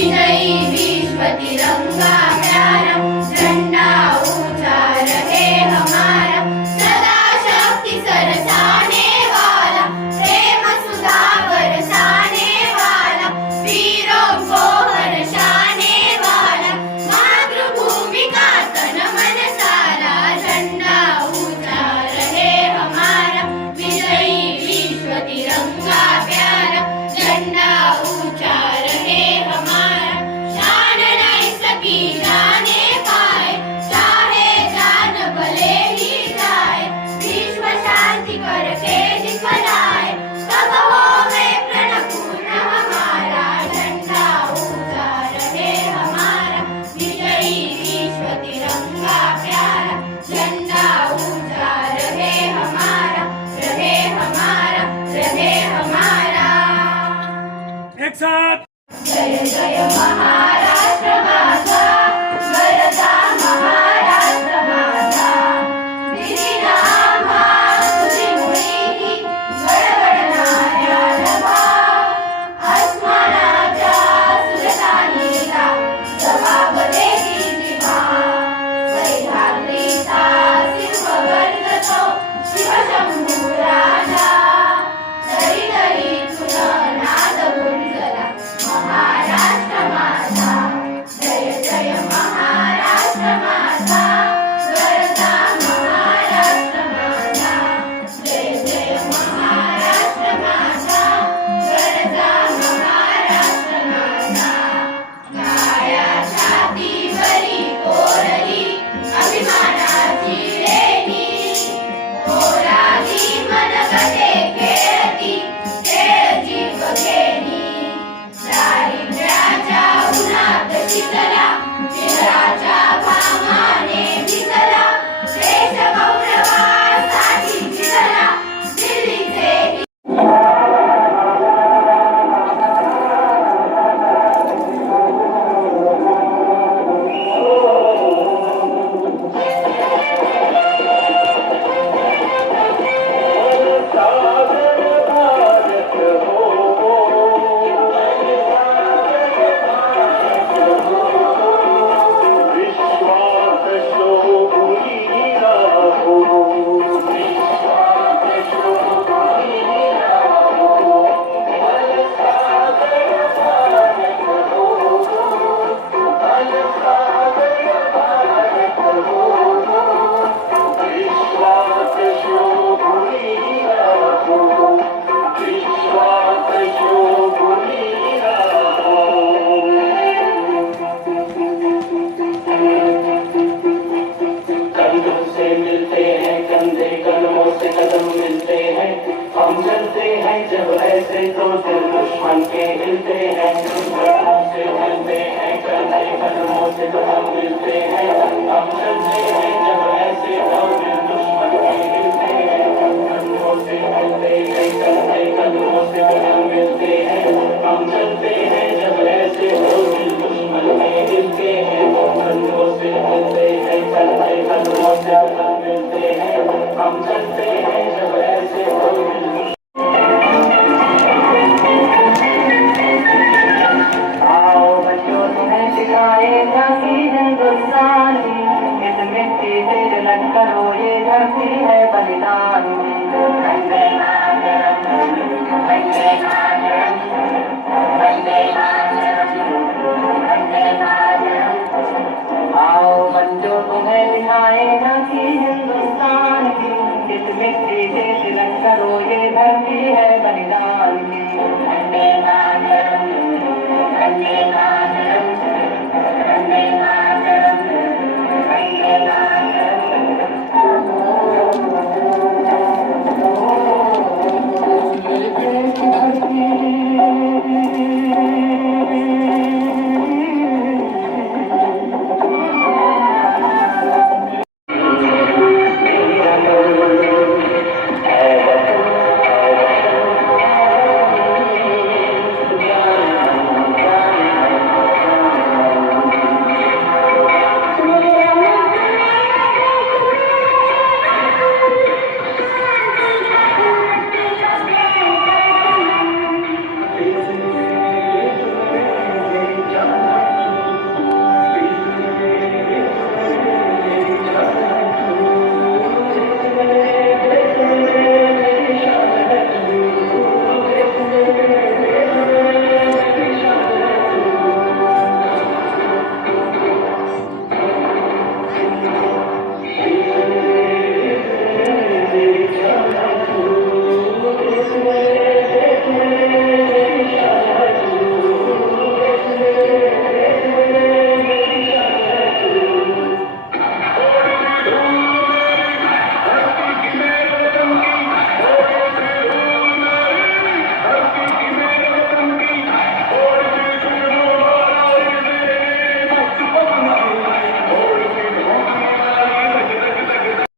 विजयी विश्व तिरंगा प्यारा, झंडा ऊंचा रहे हमारा, सदा शक्ति सरसाने वाला, प्रेम सुधा बरसाने वाला, वीरों को हर्षाने वाला, मातृभूमि का तन मन सारा, झंडा ऊंचा रहे हमारा, विजयी विश्व तिरंगा प्यारा, झंडा ऊंचा रहे हमारा, शान नहीं सकी जाने पाए, चाहे जान भले ही जाए, विश्व शांति करके दिखलाए, तब होवे प्रण पूर्ण हमारा, झंडा ऊंचा रहे हमारा, विजयी विश्व तिरंगा प्यारा, झंडा ऊंचा रहे हमारा, रहे हमारा, रहे हमारा। एक साथ जय जय महाराष्ट्र माझा, गरजा